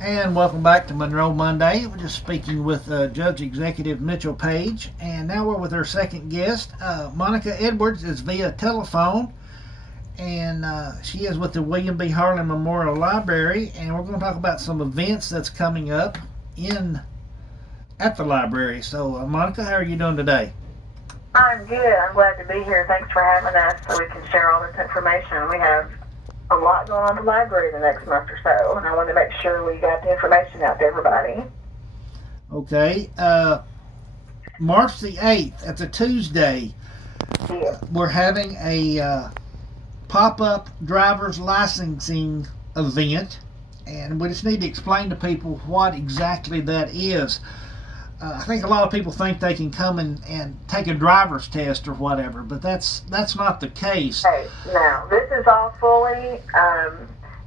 And welcome back to Monroe Monday. We're just speaking with Judge Executive Mitchell Page. And now we're with our second guest. Monica Edwards is via telephone. And she is with the William B. Harlan Memorial Library. And we're going to talk about some events that's coming up in at the library. So, Monica, how are you doing today? I'm good. I'm glad to be here. Thanks for having us so we can share all this information. We have a lot going on in the library the next month or so, and I want to make sure we got the information out to everybody. Okay. March the 8th, it's a Tuesday. Yeah. We're having a pop up driver's licensing event, and we just need to explain to people what exactly that is. I think a lot of people think they can come and take a driver's test or whatever, but that's not the case. Hey, now, this is all fully,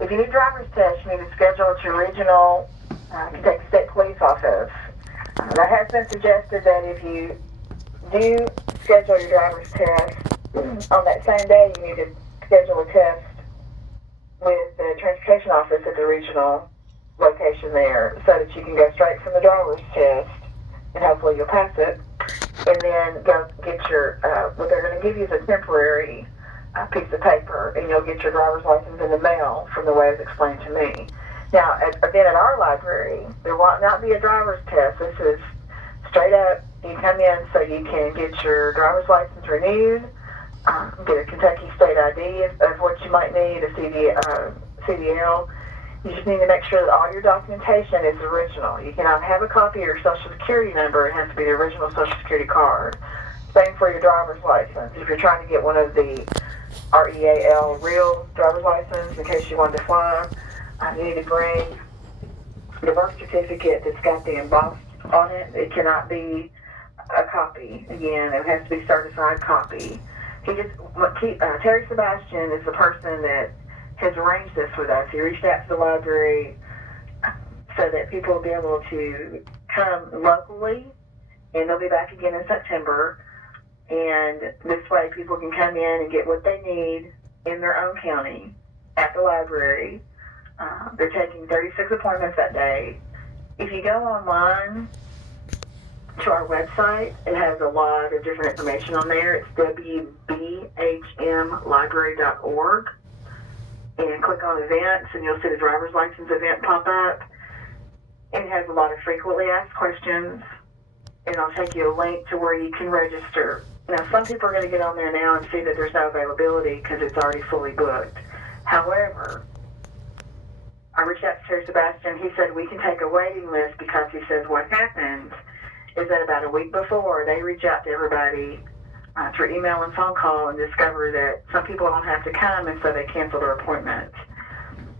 if you need a driver's test, you need to schedule at your regional Kentucky State Police office. That has been suggested that if you do schedule your driver's test on that same day, you need to schedule a test with the transportation office at the regional location there so that you can go straight from the driver's test and hopefully you'll pass it. And then go get your, what they're going to give you is a temporary piece of paper, and you'll get your driver's license in the mail from the way it was explained to me. Now, again, at our library, there will not be a driver's test. This is straight up, you come in so you can get your driver's license renewed, get a Kentucky State ID of what you might need, a CDL. You just need to make sure that all your documentation is original. You cannot have a copy of your Social Security number. It has to be the original Social Security card. Same for your driver's license. If you're trying to get one of the REAL, real driver's license, in case you wanted to fly, you need to bring the birth certificate that's got the embossed on it. It cannot be a copy. Again, it has to be certified copy. Terry Sebastian is the person that has arranged this with us. He reached out to the library so that people will be able to come locally, and they'll be back again in September. And this way people can come in and get what they need in their own county at the library. They're taking 36 appointments that day. If you go online to our website, it has a lot of different information on there. It's wbhmlibrary.org. And click on events, and you'll see the driver's license event pop up. It has a lot of frequently asked questions, and I'll take you a link to where you can register. Now, some people are going to get on there now and see that there's no availability because it's already fully booked. However, I reached out to Terry Sebastian. He said we can take a waiting list because he says what happens is that about a week before, they reach out to everybody through email and phone call and discover that some people don't have to come, and so they cancel their appointments.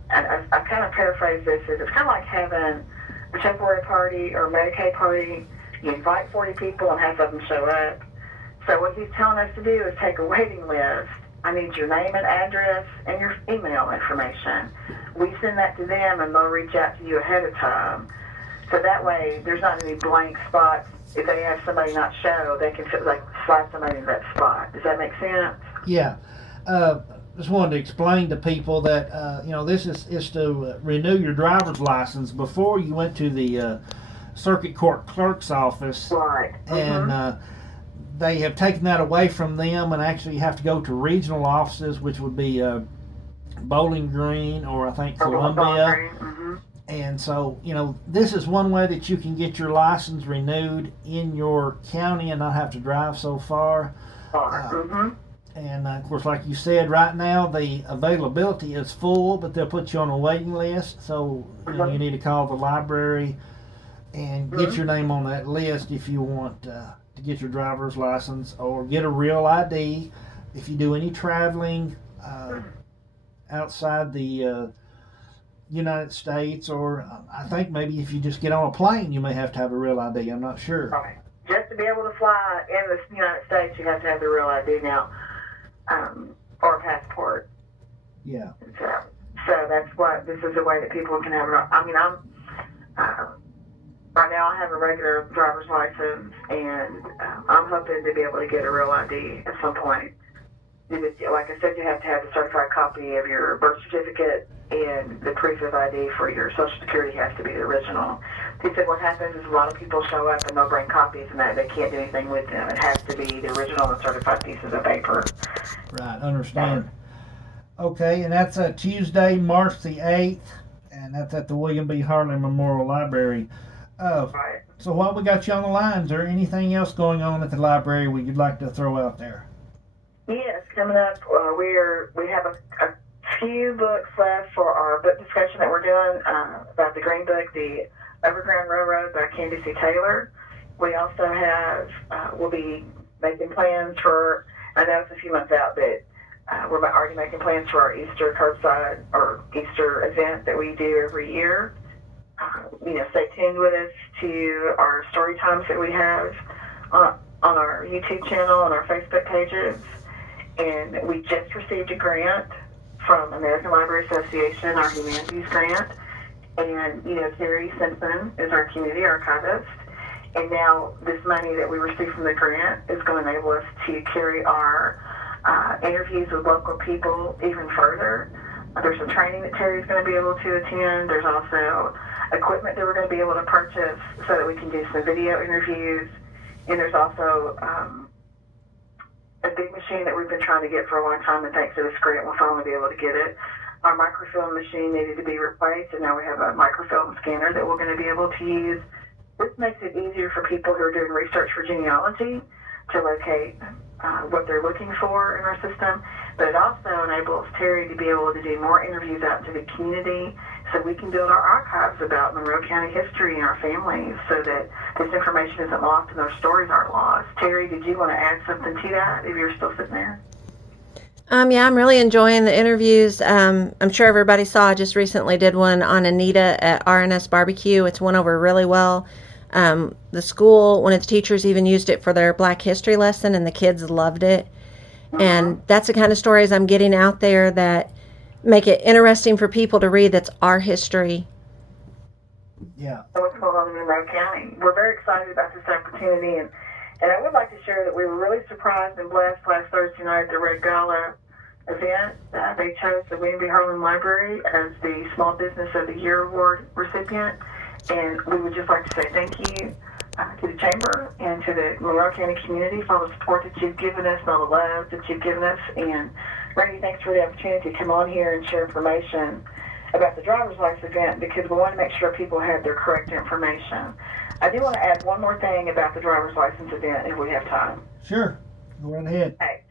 And I kind of paraphrase this as it's kind of like having a temporary party or a Medicaid party. You invite 40 people and half of them show up. So what he's telling us to do is take a waiting list. I need your name and address and your email information. We send that to them, and they'll reach out to you ahead of time. So that way, there's not any blank spots. If they have somebody not show, they can slide somebody in that spot. Does that make sense? Yeah. Just wanted to explain to people that this is to renew your driver's license before you went to the circuit court clerk's office. Right. And they have taken that away from them, and actually you have to go to regional offices, which would be Bowling Green or I think Columbia. And so, this is one way that you can get your license renewed in your county and not have to drive so far. And of course, like you said, right now the availability is full, but they'll put you on a waiting list. So you need to call the library and get your name on that list if you want to get your driver's license or get a real ID. If you do any traveling outside the United States, or I think maybe if you just get on a plane, you may have to have a real ID. I'm not sure. Right. Just to be able to fly in the United States, you have to have the real ID now, or a passport. Yeah. So that's what this is a way that people can have. I mean, right now I have a regular driver's license, and I'm hoping to be able to get a real ID at some point like I said, you have to have a certified copy of your birth certificate, and the proof of ID for your Social Security has to be the original. He said what happens is a lot of people show up and they'll bring copies and that they can't do anything with them. It has to be the original and certified pieces of paper. Right, understand. Okay, and that's Tuesday, March the 8th, and that's at the William B. Harlan Memorial Library. Right. So while we got you on the line, is there anything else going on at the library you'd like to throw out there? Yes, coming up, we have a few books left for our book discussion that we're doing about the Green Book, The Overground Railroad by Candy C. Taylor. We also have, we'll be making plans for, I know it's a few months out, but we're already making plans for our Easter curbside or Easter event that we do every year. Stay tuned with us to our story times that we have on our YouTube channel and our Facebook pages. And we just received a grant from American Library Association, our humanities grant. And, Terry Simpson is our community archivist. And now this money that we received from the grant is going to enable us to carry our interviews with local people even further. There's some training that Terry's going to be able to attend. There's also equipment that we're going to be able to purchase so that we can do some video interviews. And there's also a big machine that we've been trying to get for a long time, and thanks to this grant, we'll finally be able to get it. Our microfilm machine needed to be replaced, and now we have a microfilm scanner that we're going to be able to use. This makes it easier for people who are doing research for genealogy to locate what they're looking for in our system, but it also enables Terry to be able to do more interviews out to the community so we can build our archives about Monroe County history and our families so that this information isn't lost and those stories aren't lost. Terry, did you want to add something to that if you're still sitting there? Yeah, I'm really enjoying the interviews. I'm sure everybody saw, I just recently did one on Anita at RNS Barbecue. It's went over really well. The school, one of the teachers even used it for their Black History lesson, and the kids loved it. And that's the kind of stories I'm getting out there that make it interesting for people to read. That's our history. Yeah. What's going on in Monroe County? We're very excited about this opportunity, and I would like to share that we were really surprised and blessed last Thursday night at the Red Gala event. They chose the William B. Harlan Library as the Small Business of the Year Award recipient, and we would just like to say thank you to the Chamber and to the Monroe County community for all the support that you've given us and all the love that you've given us. And Randy, thanks for the opportunity to come on here and share information about the driver's license event, because we want to make sure people have their correct information. I do want to add one more thing about the driver's license event if we have time. Sure. Go right ahead. Okay.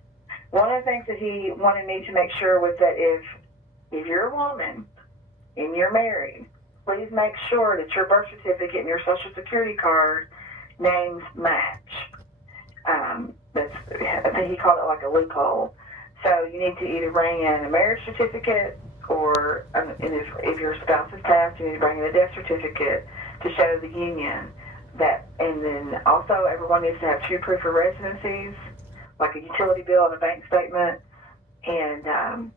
One of the things that he wanted me to make sure was that if you're a woman and you're married, please make sure that your birth certificate and your Social Security card names match. I think he called it like a loophole. So you need to either bring in a marriage certificate, or and if your spouse has passed, you need to bring in a death certificate to show the union. And then also everyone needs to have true proof of residencies, like a utility bill and a bank statement, and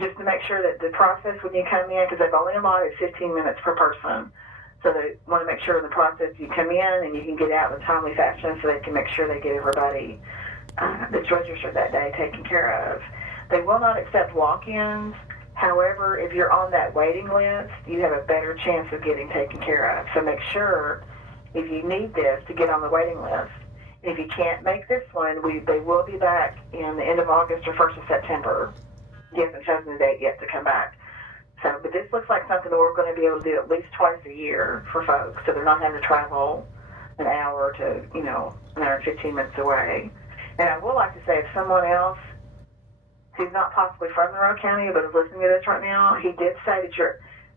just to make sure that the process when you come in, because they've only allotted 15 minutes per person, so they want to make sure in the process you come in and you can get out in a timely fashion so they can make sure they get everybody that's registered that day taken care of. They will not accept walk-ins. However, if you're on that waiting list, you have a better chance of getting taken care of. So make sure, if you need this, to get on the waiting list. And if you can't make this one, they will be back in the end of August or 1st of September. You haven't chosen the date yet to come back. So, but this looks like something that we're going to be able to do at least twice a year for folks, so they're not having to travel an hour to, an hour and 15 minutes away. And I would like to say, if someone else who's not possibly from Monroe County but is listening to this right now, he did say that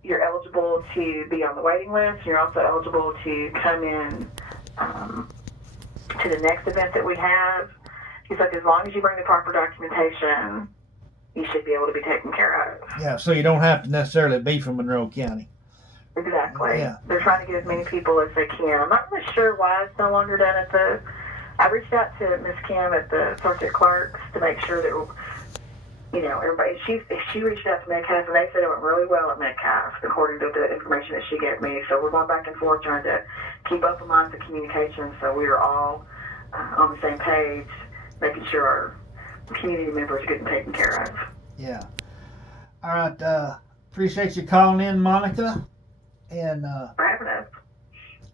you're eligible to be on the waiting list, and you're also eligible to come in to the next event that we have. He's like, as long as you bring the proper documentation, you should be able to be taken care of. Yeah, so you don't have to necessarily be from Monroe County. Exactly. Yeah. They're trying to get as many people as they can. I'm not really sure why it's no longer done at the... I reached out to Miss Kim at the Circuit Clerks to make sure that, everybody... She reached out to Metcalf, and they said it went really well at Metcalf, according to the information that she gave me. So we're going back and forth trying to keep up the lines of communication so we are all on the same page, making sure community members getting taken care of. Yeah. All right. Appreciate you calling in, Monica. And For having us.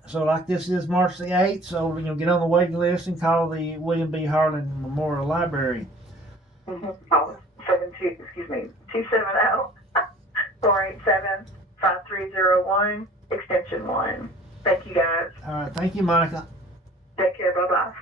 so, like, this is March the 8th, so get on the waiting list and call the William B. Harlan Memorial Library. Call 287-487-5301, extension 1. Thank you, guys. All right. Thank you, Monica. Take care. Bye-bye.